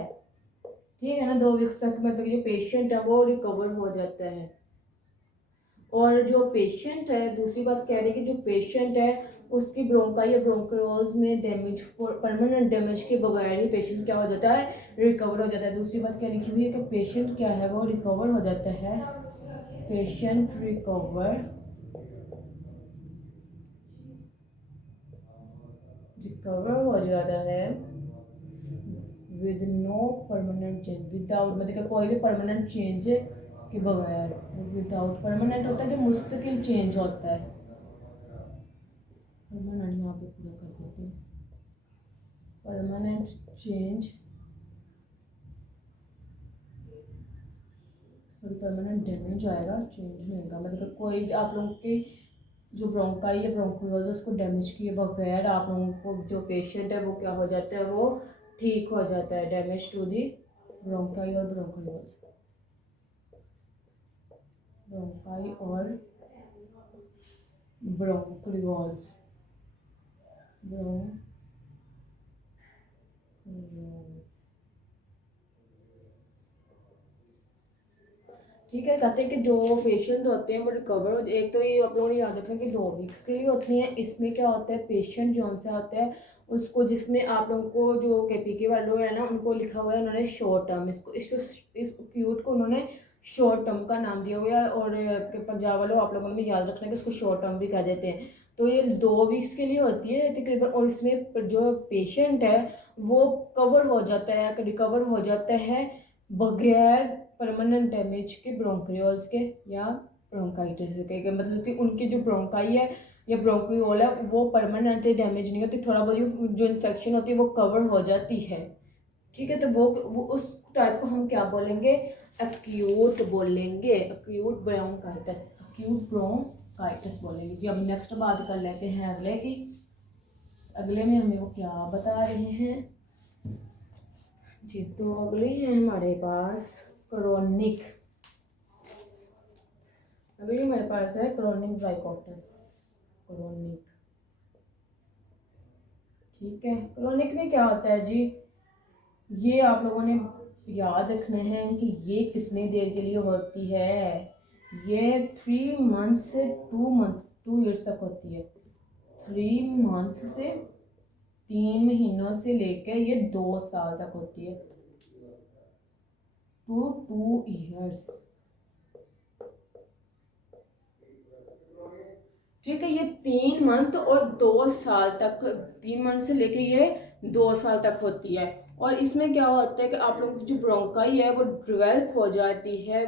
ठीक है ना। 2 वीक्स तक मतलब जो पेशेंट है वो रिकवर हो जाता है। और जो पेशेंट है, दूसरी बात कह रही है कि जो पेशेंट है उसकी ब्रोंकाई या ब्रोंक्रोल्स में डैमेज, परमानेंट डैमेज के बगैर ही पेशेंट क्या हो जाता है, रिकवर हो जाता है। दूसरी बात क्या लिखी हुई है कि पेशेंट क्या है, वो रिकवर हो जाता है, पेशेंट रिकवर हो जाता है with no permanent change, without मतलब कि कोई भी परमानेंट चेंज के बगैर। विदाउट परमानेंट होता है जो मुस्तकिल चेंज होता है। परमानेंट यहाँ पे पूरा कर देते हैं, permanent change, sorry permanent damage आएगा, चेंज नहीं होगा। मतलब कोई भी आप लोगों की जो ब्रोंकाई या ब्रोंक्यूल्स है उसको डैमेज किए बगैर आप लोगों को जो पेशेंट है वो क्या हो जाता है, वो ठीक हो जाता है। डैमेज टू दी ब्रोंकाई और ब्रोंक्यूल्स, ब्रोंकाई और ब्रोंक्यूल्स, ब्रोंक्यूल्स, ठीक है। कहते हैं कि जो पेशेंट होते हैं वो रिकवर हो, एक तो ये आप लोगों ने याद रखना कि 2 वीक्स के लिए होती हैं। इसमें क्या होता है, पेशेंट जो सा होता है उसको, जिसने आप लोगों को जो केपीके वालों है ना उनको लिखा हुआ है उन्होंने शॉर्ट टर्म, इसको इसको इस क्यूट को उन्होंने शॉर्ट टर्म का नाम दिया हुआ है। और पंजाब वालों आप लोगों ने भी याद रखना है कि इसको शॉर्ट टर्म भी कह देते हैं। तो ये 2 वीक्स के लिए होती है तकरीबन, और इसमें जो पेशेंट है वो कवर हो जाता है, रिकवर हो जाता है बगैर परमानेंट डैमेज के ब्रोंक्रियोल्स के या ब्रोंकाइटिस के। मतलब कि उनकी जो ब्रोंकाई है या ब्रोंक्रियोल है वो परमानेंटली डैमेज नहीं होती, थोड़ा बहुत जो इन्फेक्शन होती है वो कवर हो जाती है, ठीक है। तो वो उस टाइप को हम क्या बोलेंगे, एक्यूट बोलेंगे, एक्यूट ब्रोंकाइटिस, एक्यूट ब्रोंकाइटिस बोलेंगे जी। अब नेक्स्ट बात कर लेते हैं अगले की। अगले में हमें वो क्या बता रहे हैं जी। तो अगले हैं हमारे पास क्रोनिक, अगली हमारे पास है क्रोनिक ब्राइकोटिस, क्रोनिक, ठीक है। क्रोनिक में क्या होता है जी, ये आप लोगों ने याद रखना है कि ये कितनी देर के लिए होती है। ये 3 मंथ से 2 ईयर्स तक होती है। 3 मंथ से 3 महीनों से लेकर ये 2 साल तक होती है, 2 ईयर्स। ठीक है। ये 3 मंथ और 2 साल तक, 3 मंथ से लेके ये 2 साल तक होती है। और इसमें क्या होता है कि आप लोगों की जो ब्रोंकाई है वो डेवलप हो जाती है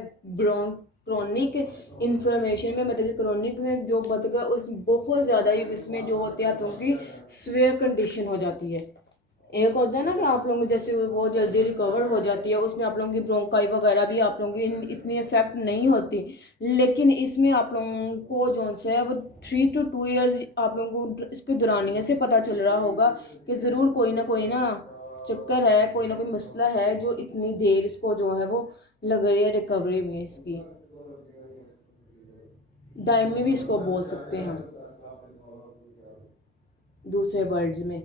क्रोनिक इन्फ्लेमेशन में, मतलब कि क्रोनिक में जो मतलब उस बहुत ज़्यादा इसमें जो होती है आप लोगों की सीवियर कंडीशन हो जाती है। एक होता है ना कि आप लोगों जैसे वो जल्दी रिकवर हो जाती है, उसमें आप लोगों की ब्रोंकाई वगैरह भी आप लोगों की इतनी इफेक्ट नहीं होती। लेकिन इसमें आप लोगों को जो है वो 3 to 2 years आप लोगों को इसके दौरानिया से पता चल रहा होगा कि ज़रूर कोई ना चक्कर है, कोई ना कोई मसला है जो इतनी देर इसको जो है वो लग रही है रिकवरी में इसकी। दायमी भी इसको बोल सकते हैं हम दूसरे वर्ड्स में।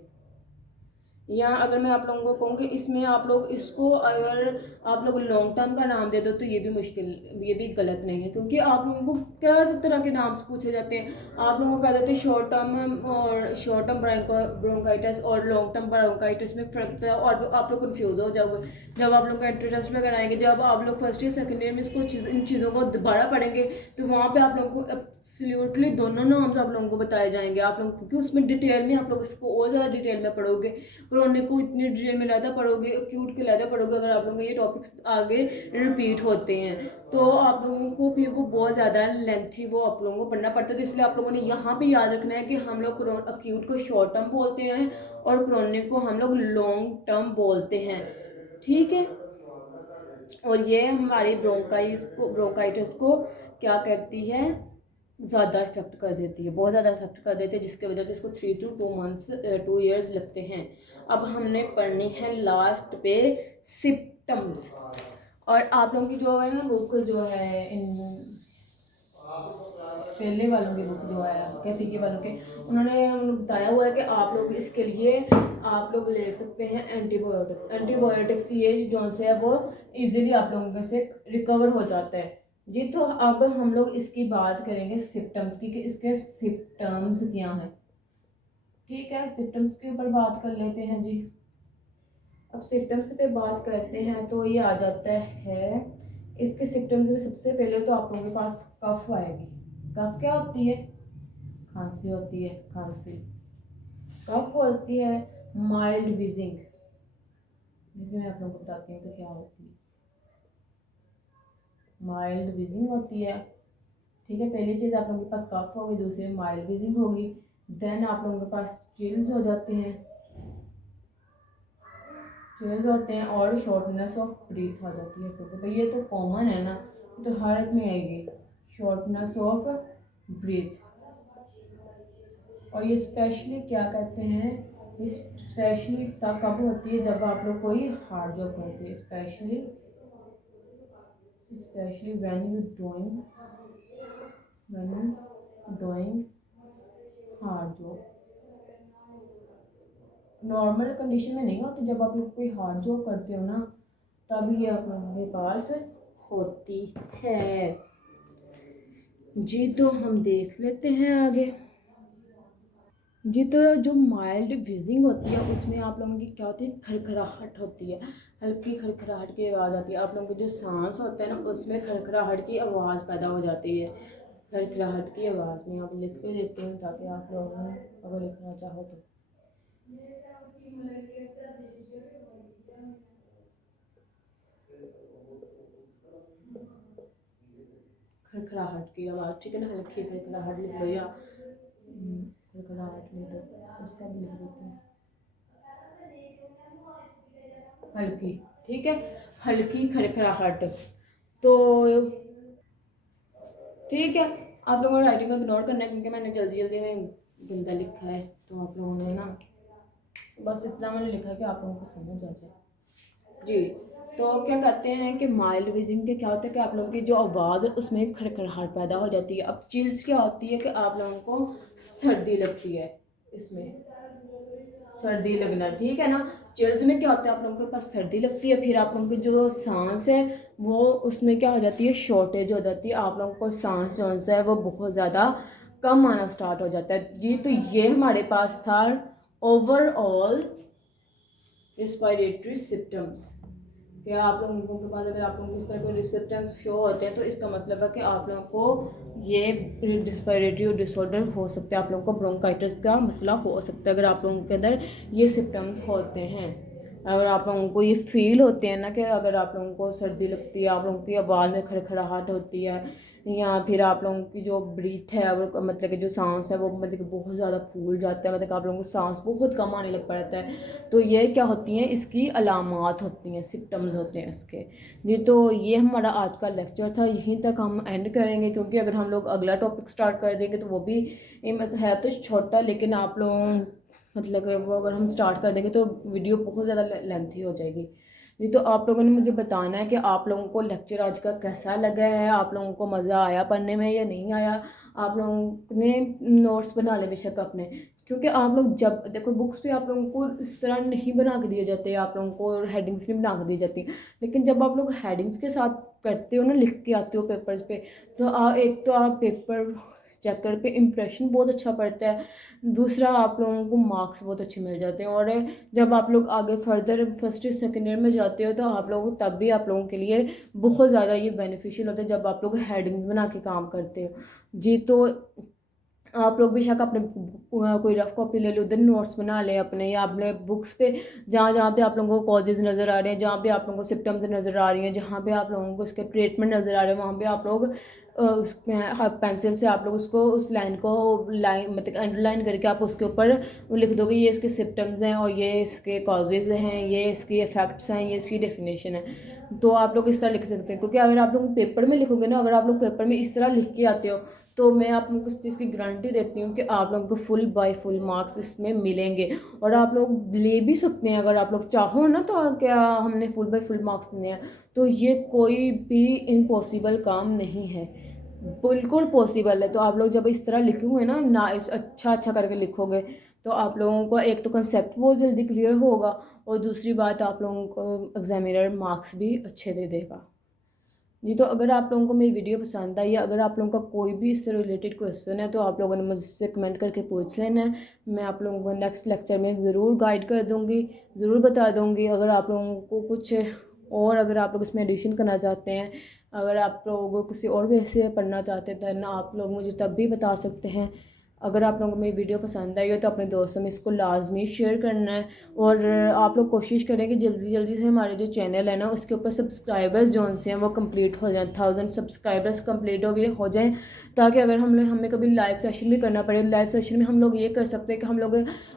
या अगर मैं आप लोगों को कहूँ कि इसमें आप लोग इसको अगर आप लोग लॉन्ग टर्म का नाम दे दो तो ये भी मुश्किल, ये भी गलत नहीं है, क्योंकि आप लोगों को क्या तरह के नाम पूछे जाते हैं। आप लोगों को कह देते हैं शॉर्ट टर्म और शॉर्ट टर्म ब्रोंकाइटिस और लॉन्ग टर्म ब्रोंकाइटिस में फ़र्क था, और आप लोग कन्फ्यूज़ हो जाओगे जब आप लोग एंट्री टेस्ट वगैरह आएंगे। जब आप लोग फर्स्ट ईयर सेकेंड ईयर में इन चीज़ों को दोबारा पढ़ेंगे तो वहाँ पर आप लोगों को एब्सोल्युटली दोनों नाम्स आप लोगों को बताए जाएंगे आप लोग, क्योंकि उसमें डिटेल में आप लोग इसको और ज़्यादा डिटेल में पढ़ोगे, क्रोनिक को इतनी डिटेल में ज़्यादा पढ़ोगे, एक्यूट के ज़्यादा पढ़ोगे। अगर आप लोगों को ये टॉपिक्स आगे रिपीट होते हैं तो आप लोगों को फिर वो बहुत ज़्यादा लेंथी वो आप लोगों को पढ़ना पड़ता है। तो इसलिए आप लोगों ने यहाँ पे याद रखना है कि हम लोग एक्यूट को शॉर्ट टर्म बोलते हैं और क्रोनिक को हम लोग लॉन्ग टर्म बोलते हैं। ठीक है। और ये हमारी ब्रोंकाइटिस को क्या करती है, ज़्यादा इफेक्ट कर देती है, बहुत ज़्यादा इफेक्ट कर देती है, जिसकी वजह से इसको 3 to 2 years लगते हैं। अब हमने पढ़नी है लास्ट पे सिम्टम्स। और आप लोगों की जो है ना बुक जो है इन पहले वालों की बुक जो है कैफीके वालों के, उन्होंने बताया हुआ है कि आप लोग इसके लिए आप लोग ले सकते हैं एंटीबायोटिक्स। एंटीबायोटिक्स ये जो है वो इजीली आप लोगों से रिकवर हो जाता है जी। तो अब हम लोग इसकी बात करेंगे सिम्टम्स की कि इसके सिम्टम्स क्या हैं। ठीक है, सिम्टम्स के ऊपर बात कर लेते हैं जी। अब सिम्टम्स पे बात करते हैं तो ये आ जाता है इसके सिम्टम्स में सबसे पहले तो आप लोगों के पास कफ आएगी। कफ क्या होती है? खांसी होती है, खांसी। कफ होती है माइल्ड विजिंग, मैं आप लोगों को बताती हूँ कि क्या होती है। माइल्ड विजिंग होती है। ठीक है, पहली चीज़ आप लोगों के पास कफ होगी, दूसरी माइल्ड विजिंग होगी। देन आप लोगों के पास चिल्स हो जाते हैं, चिल्स होते हैं और शॉर्टनेस ऑफ ब्रीथ हो जाती है। तो भाई ये तो कॉमन है ना, तो हर एक में आएगी शॉर्टनेस ऑफ ब्रीथ। और ये स्पेशली क्या कहते हैं, ये स्पेशली तब कब होती है जब आप लोग कोई हार्ड जॉब करते हैं, specially when you doing hard job. Normal condition में नहीं होती, जब आप लोग कोई हार्ड जॉब करते हो ना तब ये आप लोगों के पास होती है जी। तो हम देख लेते हैं आगे जी। तो जो माइल्ड विजिंग होती है उसमें आप लोगों की क्या होती है, खरखराहट होती है, हल्की खरखराहट की आवाज़ आती है। आप लोगों के जो सांस होता है ना उसमें खरखराहट की आवाज़ पैदा हो जाती है। खरखराहट की आवाज़ में आप लिख भी देते हैं ताकि आप लोग अगर लिखना चाहो तो। खरखराहट की आवाज़, ठीक है ना, हल्की खरखराहट लिख लो या खरखराहट में तो उसका भी लिख देते हैं हल्की। ठीक है, हल्की खरखराहट। तो ठीक है, आप लोगों ने राइटिंग को इग्नोर करना है क्योंकि मैंने जल्दी जल्दी में गंदा लिखा है, तो आप लोगों ने ना बस इतना मैंने लिखा है कि आप लोगों को समझ आ जाए जी। तो क्या कहते हैं कि माइल्ड विजिंग के क्या होता है कि आप लोगों की जो आवाज़ है उसमें खड़खड़ाहट पैदा हो जाती है। अब चिल्स क्या होती है कि आप लोगों को सर्दी लगती है, इसमें सर्दी लगना, ठीक है ना। चिल्स में क्या होता है आप लोगों के पास सर्दी लगती है, फिर आप लोगों की जो सांस है वो उसमें क्या हो जाती है, शॉर्टेज हो जाती है। आप लोगों को सांस जो है वो बहुत ज़्यादा कम आना स्टार्ट हो जाता है जी। तो ये हमारे पास था ओवरऑल रिस्पायरेटरी सिम्टम्स कि आप लोगों के पास अगर आप लोगों को इस तरह के रिसेप्टर्स शो होते हैं तो इसका मतलब है कि आप लोगों को ये रिस्पिरेटरी डिसऑर्डर हो सकता है, आप लोगों को ब्रोंकाइटिस का मसला हो सकता है अगर आप लोगों के अंदर ये सिम्टम्स होते हैं। अगर आप लोगों को ये फील होते हैं ना कि अगर आप लोगों को सर्दी लगती है, आप लोगों की आवाज़ में खड़खड़ाहट होती है, या फिर आप लोगों की जो ब्रीथ है वो मतलब कि जो सांस है वो मतलब कि बहुत ज़्यादा फूल जाता है, मतलब कि आप लोगों को सांस बहुत कम आने लग पड़ता है, तो ये क्या होती हैं, इसकी अलामात होती हैं, सिम्टम्स होते हैं इसके। जी तो ये हमारा आज का लेक्चर था, यहीं तक हम एंड करेंगे, क्योंकि अगर हम लोग अगला टॉपिक स्टार्ट कर देंगे तो वो भी है तो छोटा, लेकिन आप लोग मतलब वो अगर हम स्टार्ट कर देंगे तो वीडियो बहुत ज़्यादा लेंथी हो जाएगी। जी तो आप लोगों ने मुझे बताना है कि आप लोगों को लेक्चर आज का कैसा लगा है, आप लोगों को मज़ा आया पढ़ने में या नहीं आया। आप लोगों ने नोट्स बना ले बेशक अपने, क्योंकि आप लोग जब देखो बुक्स पे आप लोगों को इस तरह नहीं बना के दिए जाते, आप लोगों को हेडिंग्स नहीं बना के दी जाती, लेकिन जब आप लोग हेडिंग्स के साथ करते हो ना, लिख के आते हो पेपर्स पे, तो एक तो आप पेपर चेकर पे इम्प्रेशन बहुत अच्छा पड़ता है, दूसरा आप लोगों को मार्क्स बहुत अच्छे मिल जाते हैं, और जब आप लोग आगे further first year second year में जाते हो तो आप लोगों तब भी आप लोगों के लिए बहुत ज़्यादा ये बेनिफिशियल होता है जब आप लोग हेडिंग्स बना के काम करते हो। जी तो आप लोग बेशक अपने कोई रफ कॉपी ले लो, उधर नोट्स बना लें अपने, या अपने बुक्स पे जहाँ जहाँ पे आप लोगों को कॉजेज़ नज़र आ रहे हैं, जहाँ पे आप लोगों को सिम्टम्स नज़र आ रही हैं, जहाँ पे आप लोगों को उसके ट्रीटमेंट नज़र आ रहे हैं, वहाँ पे आप लोग उसमें पेंसिल से आप लोग उसको उस लाइन को लाइन मतलब अंडरलाइन करके आप उसके ऊपर लिख दोगे ये इसके सिम्टम्स हैं और ये इसके कॉजेज़ हैं, ये इसके इफ़ेक्ट्स हैं, ये इसकी डेफिनेशन है। तो आप लोग इस तरह लिख सकते हैं, क्योंकि अगर आप लोग पेपर में लिखोगे ना, अगर आप लोग पेपर में इस तरह लिख के आते हो तो मैं आप लोगों को इस चीज़ की गारंटी देती हूँ कि आप लोगों को फुल बाय फुल मार्क्स इसमें मिलेंगे, और आप लोग ले भी सकते हैं अगर आप लोग चाहो ना, तो क्या हमने फुल बाय फुल मार्क्स देने हैं, तो ये कोई भी इम्पॉसिबल काम नहीं है, बिल्कुल पॉसिबल है। तो आप लोग जब इस तरह लिखोगे ना अच्छा अच्छा करके लिखोगे तो आप लोगों को एक तो कंसेप्ट बहुत जल्दी क्लियर होगा, और दूसरी बात आप लोगों को एग्जामिनर मार्क्स भी अच्छे दे देगा। जी तो अगर आप लोगों को मेरी वीडियो पसंद आई, या अगर आप लोगों का कोई भी इससे रिलेटेड क्वेश्चन है तो आप लोगों ने मुझसे कमेंट करके पूछ लेना है, मैं आप लोगों को नेक्स्ट लेक्चर में ज़रूर गाइड कर दूँगी, ज़रूर बता दूँगी। अगर आप लोगों को कुछ और अगर आप लोग इसमें एडिशन करना चाहते हैं, अगर आप लोग किसी और वे से पढ़ना चाहते हैं तो आप लोग मुझे तब भी बता सकते हैं। अगर आप लोगों को मेरी वीडियो पसंद आई हो तो अपने दोस्तों में इसको लाजमी शेयर करना है, और आप लोग कोशिश करें कि जल्दी जल्दी से हमारे जो चैनल है ना उसके ऊपर सब्सक्राइबर्स जो से हैं वो कंप्लीट हो जाएं, 1000 सब्सक्राइबर्स कंप्लीट हो जाएं, ताकि अगर हमें कभी लाइव सेशन भी करना पड़े, लाइव सेशन में हम लोग ये कर सकते हैं कि हम लोग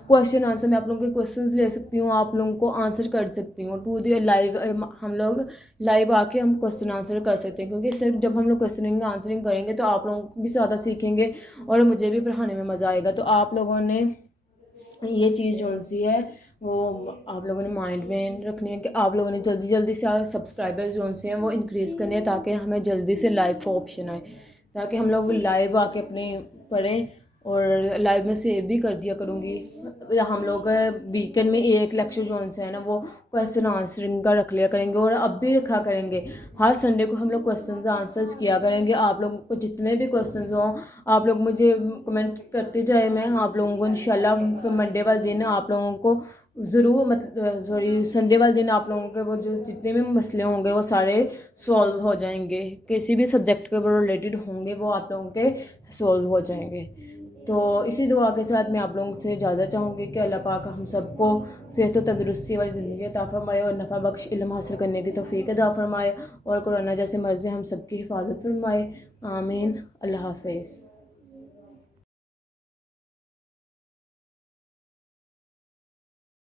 क्वेश्चन आंसर में आप लोगों के क्वेश्चन ले सकती हूँ, आप लोगों को आंसर कर सकती हूँ टू दी लाइव, हम लोग लाइव आके हम क्वेश्चन आंसर कर सकते हैं, क्योंकि सिर्फ जब हम लोग क्वेश्चनिंग आंसरिंग करेंगे तो आप लोग भी ज़्यादा सीखेंगे और मुझे भी पढ़ाने में मज़ा आएगा। तो आप लोगों ने ये चीज़ जो सी है वो आप लोगों ने माइंड में रखनी है कि आप लोगों ने जल्दी जल्दी से सब्सक्राइबर्स जो से हैं वो इंक्रीज़ करने हैं, ताकि हमें जल्दी से लाइव का ऑप्शन आए, ताकि हम लोग लाइव आके अपने पढ़ें, और लाइव में सेव भी कर दिया करूँगी। हम लोग वीकेंड में एक लेक्चर जो से है ना वो क्वेश्चन आंसरिंग का रख लिया करेंगे, और अब भी रखा करेंगे, हर संडे को हम लोग क्वेश्चन आंसर्स किया करेंगे। आप लोगों को जितने भी क्वेश्चन हों आप लोग मुझे कमेंट करते जाए, मैं आप लोगों को इंशाल्लाह मंडे वाले दिन आप लोगों को ज़रूर मतलब सॉरी संडे वाले दिन आप लोगों के वो जो जितने भी मसले होंगे वो सारे सॉल्व हो जाएंगे, किसी भी सब्जेक्ट के रिलेटेड होंगे वो आप लोगों के सॉल्व हो जाएंगे। तो इसी दुआ के साथ मैं आप लोगों से इजाज़त चाहूँगी कि अल्लाह पाक हम सबको सेहत व तंदुरुस्ती वाली ज़िंदगी अता फरमाए, और नफ़ा बख्श इल्म हासिल करने की तौफीक अता फरमाए, और कोरोना जैसे मर्ज़ हम सबकी हिफाजत फरमाए। आमीन। अल्लाह हाफ़िज़।